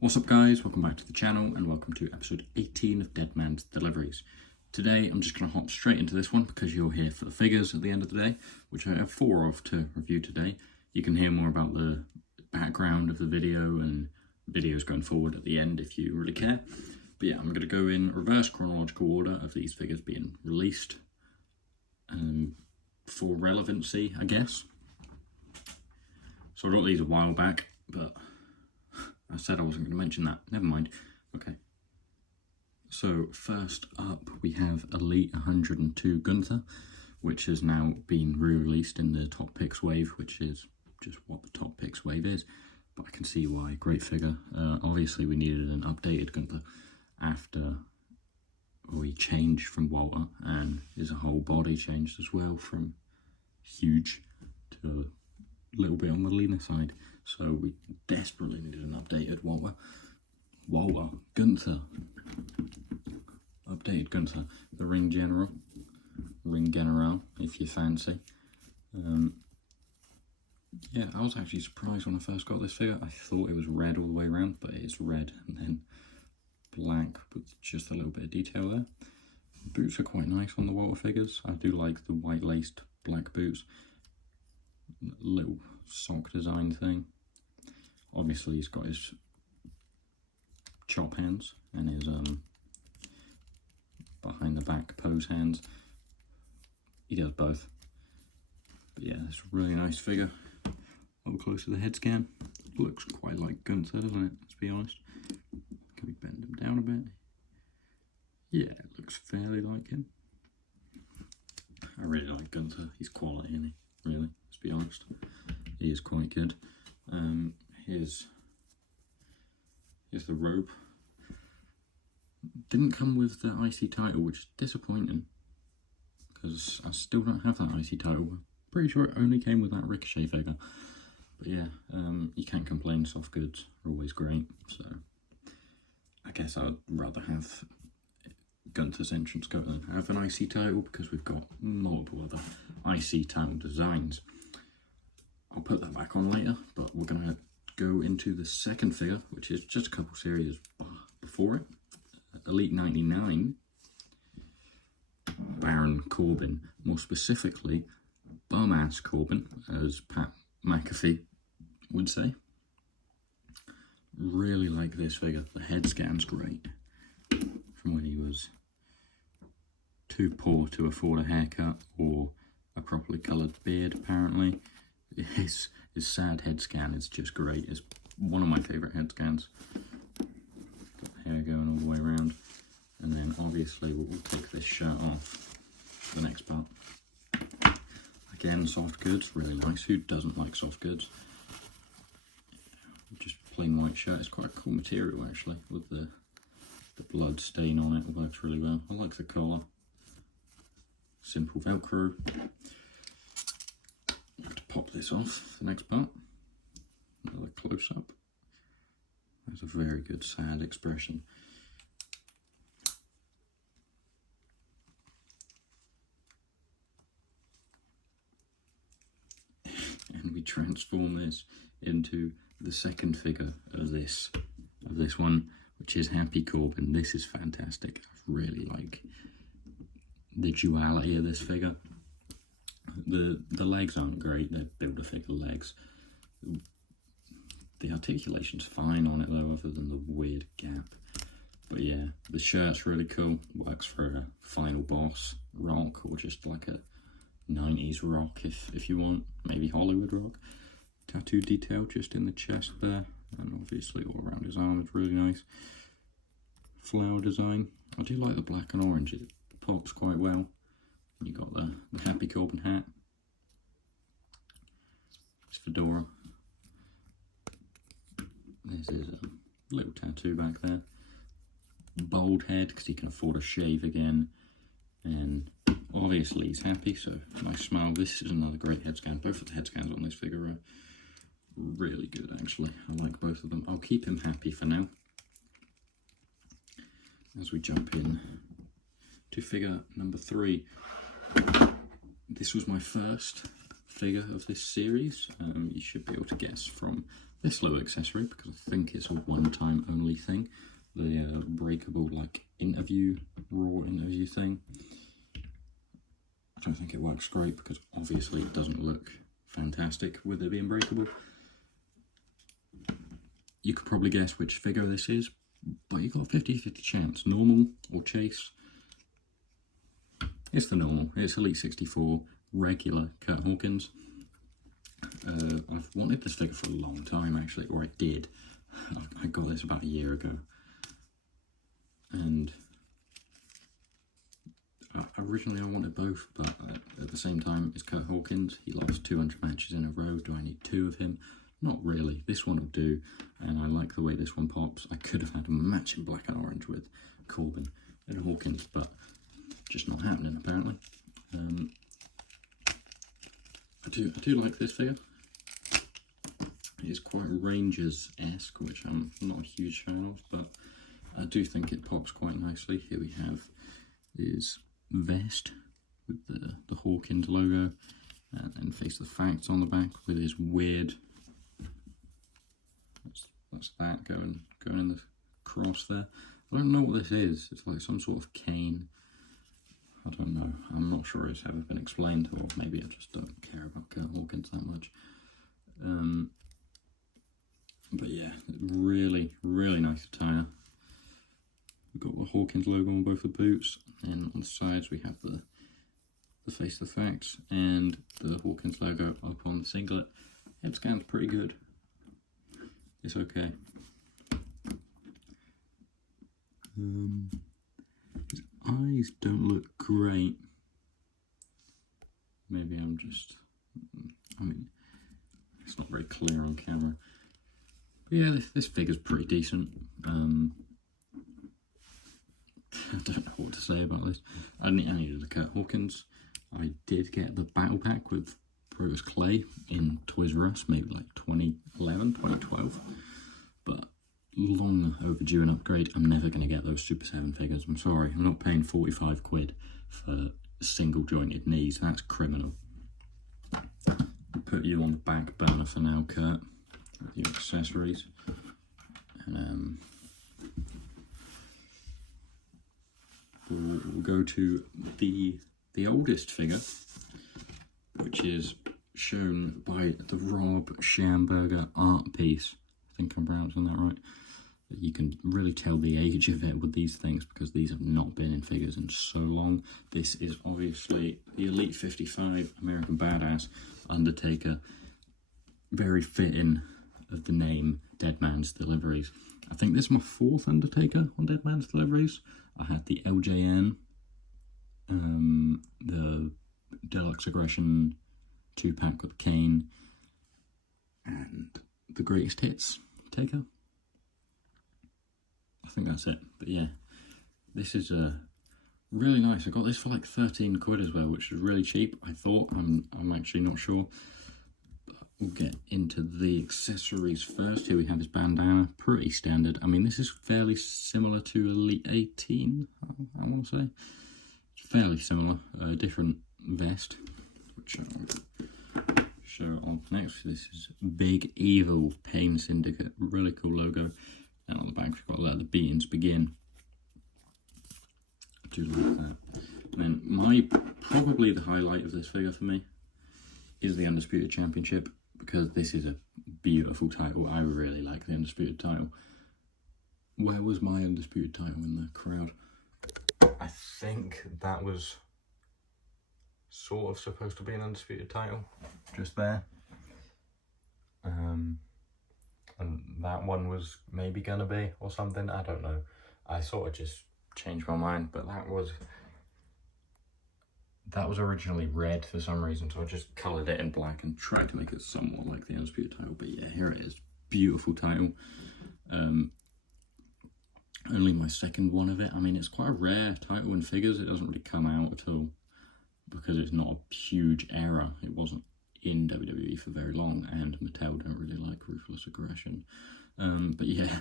What's up guys, welcome back to the channel and welcome to episode 18 of Deadman's Deliveries. Today I'm just going to hop straight into this one because you're here for the figures at the end of the day, which I have 4 of to review today. You can hear more about the background of the video and videos going forward at the end if you really care. But yeah, I'm going to go in reverse chronological order of these figures being released for relevancy, I guess. So I got these a while back, but I said I wasn't going to mention that. Never mind. Okay. So first up we have Elite 102 Gunther, which has now been re-released in the Top Picks wave, which is just what the Top Picks wave is. But I can see why. Great figure. Obviously we needed an updated Gunther after we changed from Walter, and his whole body changed as well from huge to a little bit on the leaner side. So we desperately needed an updated Gunther. Updated Gunther, the Ring General, if you fancy. Yeah, I was actually surprised when I first got this figure. I thought it was red all the way around, but it's red and then black with just a little bit of detail there. Boots are quite nice on the Walter figures. I do like the white laced black boots. Little sock design thing. Obviously he's got his chop hands and his behind the back pose hands. He does both. But yeah, it's a really nice figure. Up close to the head scan. Looks quite like Gunther, doesn't it? Let's be honest. Can we bend him down a bit? Yeah, it looks fairly like him. I really like Gunther. He's quality, isn't he? Really, let's be honest. He is quite good. Here's the robe. Didn't come with the IC title, which is disappointing because I still don't have that IC title. Pretty sure it only came with that Ricochet figure. But yeah, you can't complain. Soft goods are always great. So I guess I'd rather have Gunther's entrance coat than have an IC title because we've got multiple other IC title designs. I'll put that back on later, but we're going to go into the second figure, which is just a couple series before it. Elite 99, Baron Corbin, more specifically Bum-Ass Corbin, as Pat McAfee would say. Really like this figure. The head scan's great. From when he was too poor to afford a haircut or a properly coloured beard, apparently. His sad head scan is just great. It's one of my favourite head scans. Got the hair going all the way around. And then obviously we'll take this shirt off for the next part. Again, soft goods, really nice. Who doesn't like soft goods? Just plain white shirt. It's quite a cool material actually, with the blood stain on it. It works really well. I like the collar. Simple Velcro. I have to pop this off for the next part. Another close-up. That's a very good sad expression. And we transform this into the second figure of this one, which is Happy Corbin. This is fantastic. I really like the duality of this figure. The legs aren't great, they're Build-A-Figure legs. The articulation's fine on it though, other than the weird gap. But yeah, the shirt's really cool. Works for a final boss rock, or just like a 90s rock if you want. Maybe Hollywood rock. Tattoo detail just in the chest there, and obviously all around his arm is really nice. Flower design. I do like the black and orange, it pops quite well. You got the Happy Corbin hat. It's fedora. There's his little tattoo back there. Bald head because he can afford a shave again. And obviously he's happy, so nice smile. This is another great head scan. Both of the head scans on this figure are really good actually. I like both of them. I'll keep him happy for now. As we jump in to figure number 3. This was my first figure of this series. You should be able to guess from this little accessory because I think it's a one-time only thing. The breakable like raw interview thing. I don't think it works great because obviously it doesn't look fantastic with it being breakable. You could probably guess which figure this is, but you got a 50-50 chance. Normal or chase. It's the normal. It's Elite 64 regular Kurt Hawkins. I've wanted this figure for a long time actually, or I did. I got this about a year ago. And originally I wanted both, but at the same time, it's Kurt Hawkins. He lost 200 matches in a row. Do I need 2 of him? Not really. This one will do, and I like the way this one pops. I could have had a match in black and orange with Corbin and Hawkins, but just not happening apparently. I do like this figure. It's quite Rangers-esque, which I'm not a huge fan of, but I do think it pops quite nicely. Here we have his vest with the Hawkins logo, and then Face the Facts on the back with his weird. That's that going in the cross there. I don't know what this is. It's like some sort of cane. I don't know. I'm not sure it's ever been explained, or maybe I just don't care about Kurt Hawkins that much. But yeah, really, really nice attire. We've got the Hawkins logo on both the boots, and on the sides we have the Face the Facts and the Hawkins logo up on the singlet. It scans pretty good. It's okay. His eyes don't look great. Maybe I mean, it's not very clear on camera. But yeah, this figure's pretty decent. I don't know what to say about this. I needed the Kurt Hawkins. I did get the battle pack with Protoss Clay in Toys R Us, maybe like 2011, 2012. But long overdue an upgrade. I'm never going to get those Super 7 figures. I'm sorry. I'm not paying 45 quid for single jointed knees. That's criminal. I'll put you on the back burner for now, Kurt, with your accessories. And we'll go to the oldest figure, which is shown by the Rob Schamberger art piece. I think I'm pronouncing that right. You can really tell the age of it with these things because these have not been in figures in so long. This is obviously the Elite 55 American Badass Undertaker. Very fitting of the name Deadman's Deliveries. I think this is my 4th Undertaker on Deadman's Deliveries. I had the LJN, the Deluxe Aggression 2-pack with Kane, and the Greatest Hits Taker. I think that's it. But yeah, this is really nice. I got this for like 13 quid as well, which is really cheap. I thought. I'm actually not sure. But we'll get into the accessories first. Here we have his bandana, pretty standard. I mean, this is fairly similar to Elite 18. I want to say it's fairly similar. Different vest, which I'll show on next. This is Big Evil Pain Syndicate. Really cool logo. And on the back we've got Let the Beatings Begin. I do like that. And then probably the highlight of this figure for me is the Undisputed Championship, because this is a beautiful title. I really like the Undisputed title. Where was my Undisputed title in the crowd? I think that was sort of supposed to be an Undisputed title, just there. And that one was maybe gonna be, or something, I don't know. I sort of just changed my mind, but that was originally red for some reason, so I just coloured it in black and tried to make it somewhat like the Undisputed title. But yeah, here it is. Beautiful title. Only my 2nd one of it. I mean, it's quite a rare title in figures. It doesn't really come out at all because it's not a huge era. It wasn't in WWE for very long, and Mattel don't really like Ruthless Aggression. But yeah,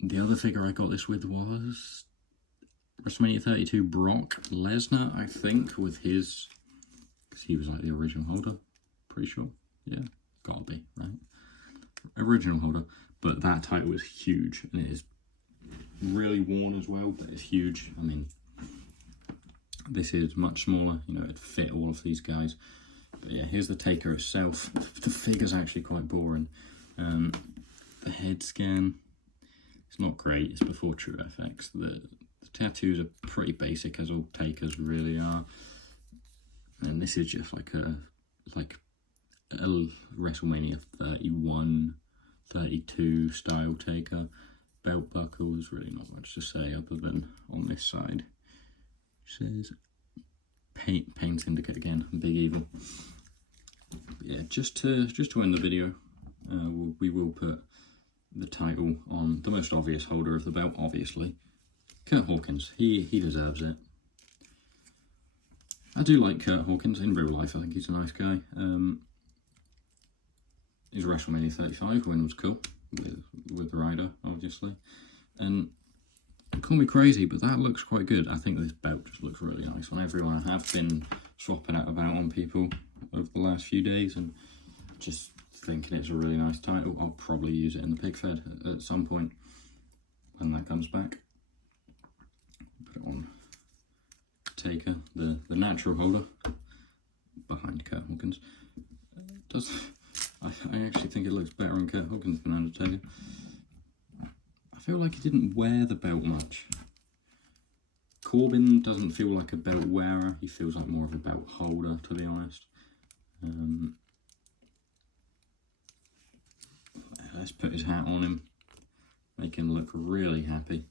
the other figure I got this with was WrestleMania 32 Brock Lesnar, I think, with his, because he was like the original holder, pretty sure. Yeah, gotta be, right? original holder, but that title is huge, and it is really worn as well, but it's huge. I mean, this is much smaller, you know, it'd fit all of these guys. But yeah, here's the taker itself. The figure's actually quite boring. The head scan, it's not great, it's before True FX. The tattoos are pretty basic, as all takers really are. And this is just like a WrestleMania 31, 32 style taker. Belt buckle is really not much to say other than on this side. It says Pain Syndicate again, Big Evil. Yeah, just to end the video, we will put the title on the most obvious holder of the belt, obviously. Kurt Hawkins, he deserves it. I do like Kurt Hawkins in real life, I think he's a nice guy. His WrestleMania 35 win was cool, with Ryder, obviously. And call me crazy, but that looks quite good. I think this belt just looks really nice on everyone. I have been swapping it about on people over the last few days and just thinking it's a really nice title. I'll probably use it in the pig fed at some point when that comes back. Put it on Taker, the natural holder behind Kurt Hawkins. I actually think it looks better on Kurt Hawkins than Undertaker. I feel like he didn't wear the belt much. Corbin doesn't feel like a belt wearer. He feels like more of a belt holder, to be honest. Let's put his hat on him. Make him look really happy.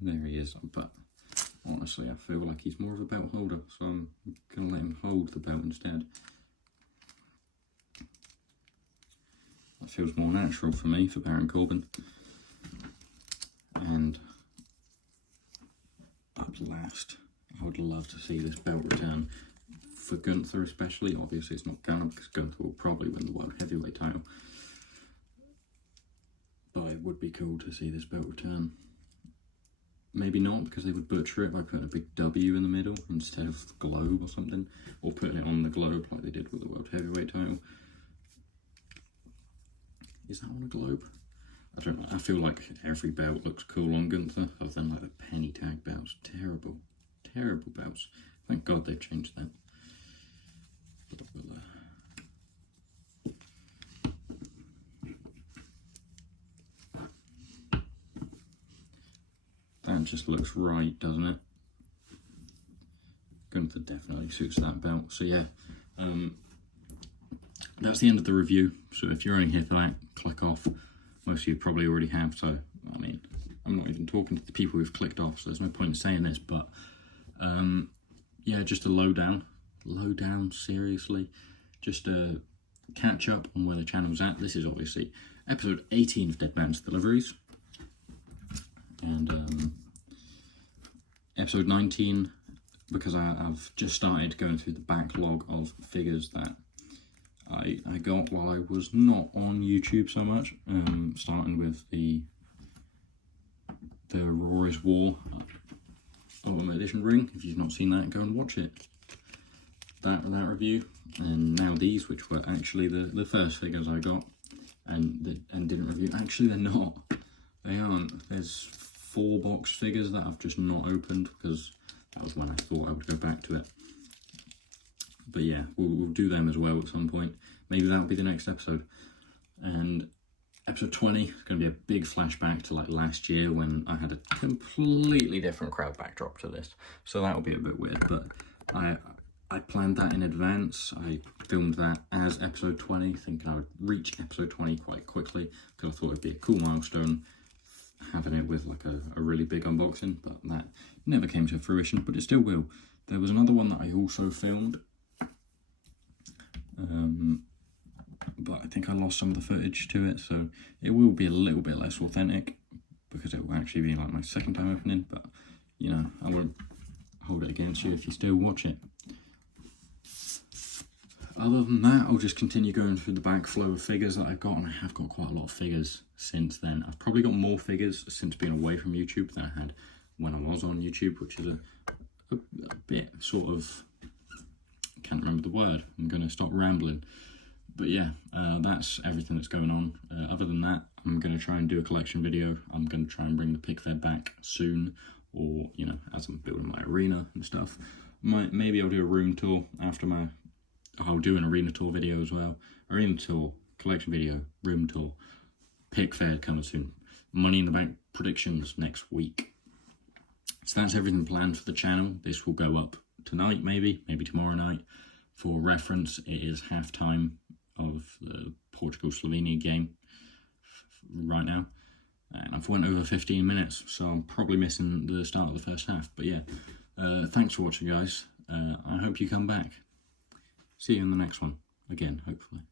There he is. But honestly, I feel like he's more of a belt holder, so I'm going to let him hold the belt instead. That feels more natural for me, for Baron Corbin. And at last, I would love to see this belt return. For Gunther especially, obviously it's not Gunner, because Gunther will probably win the World Heavyweight title. But it would be cool to see this belt return. Maybe not, because they would butcher it by putting a big W in the middle instead of the globe or something. Or putting it on the globe like they did with the World Heavyweight title. Is that on a globe? I don't know. I feel like every belt looks cool on Gunther, other than like the penny tag belts. Terrible. Terrible belts. Thank God they've changed that. But that just looks right, doesn't it? Gunther definitely suits that belt. So yeah, that's the end of the review. So if you're only here for that, click off. Most of you probably already have, so I mean, I'm not even talking to the people who've clicked off, so there's no point in saying this, but yeah, just a lowdown, seriously, just a catch up on where the channel's at. This is obviously episode 18 of Deadman's Deliveries, and episode 19, because I've just started going through the backlog of figures that I got while I was not on YouTube so much, starting with the Raw is War Ultimate Edition ring. If you've not seen that, go and watch it. That review, and now these, which were actually the first figures I got and didn't review. Actually, they're not. They aren't. There's 4 box figures that I've just not opened because that was when I thought I would go back to it. But yeah, we'll do them as well at some point. Maybe that'll be the next episode. And episode 20 is going to be a big flashback to like last year when I had a completely different crowd backdrop to this. So that'll be a bit weird, but I planned that in advance. I filmed that as episode 20, thinking I would reach episode 20 quite quickly because I thought it'd be a cool milestone having it with like a really big unboxing, but that never came to fruition, but it still will. There was another one that I also filmed, but I think I lost some of the footage to it, so it will be a little bit less authentic because it will actually be like my second time opening, but you know, I won't hold it against you if you still watch it. Other than that, I'll just continue going through the back flow of figures that I've got, and I have got quite a lot of figures since then. I've probably got more figures since being away from YouTube than I had when I was on YouTube, which is a bit sort of, can't remember the word, I'm going to stop rambling. But yeah, that's everything that's going on. Other than that, I'm going to try and do a collection video. I'm going to try and bring the pick fed back soon, or, you know, as I'm building my arena and stuff. Maybe I'll do a room tour after I'll do an arena tour video as well. Arena tour, collection video, room tour, pick fed coming soon. Money in the Bank predictions next week. So that's everything planned for the channel. This will go up tonight, maybe tomorrow night. For reference, it is halftime of the Portugal-Slovenia game right now. And I've went over 15 minutes, so I'm probably missing the start of the first half. But yeah, thanks for watching, guys. I hope you come back. See you in the next one, again, hopefully.